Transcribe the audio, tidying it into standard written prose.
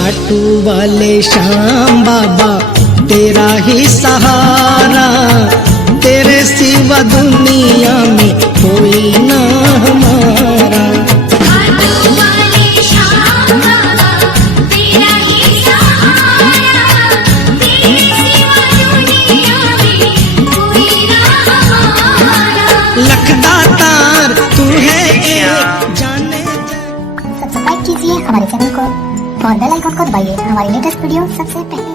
खाटू वाले श्याम बाबा तेरा ही सहारा, तेरे सिवा दुनिया में कोई ना हमारा। खाटू वाले श्याम बाबा तेरा ही सहारा, तेरे सिवा दुनिया में कोई ना हमारा। लखदातार तू है एक जाने। सब्सक्राइब कीजिए हमारे चैनल को और बेल आइकन को दबाइए हमारी लेटेस्ट वीडियो सबसे पहले।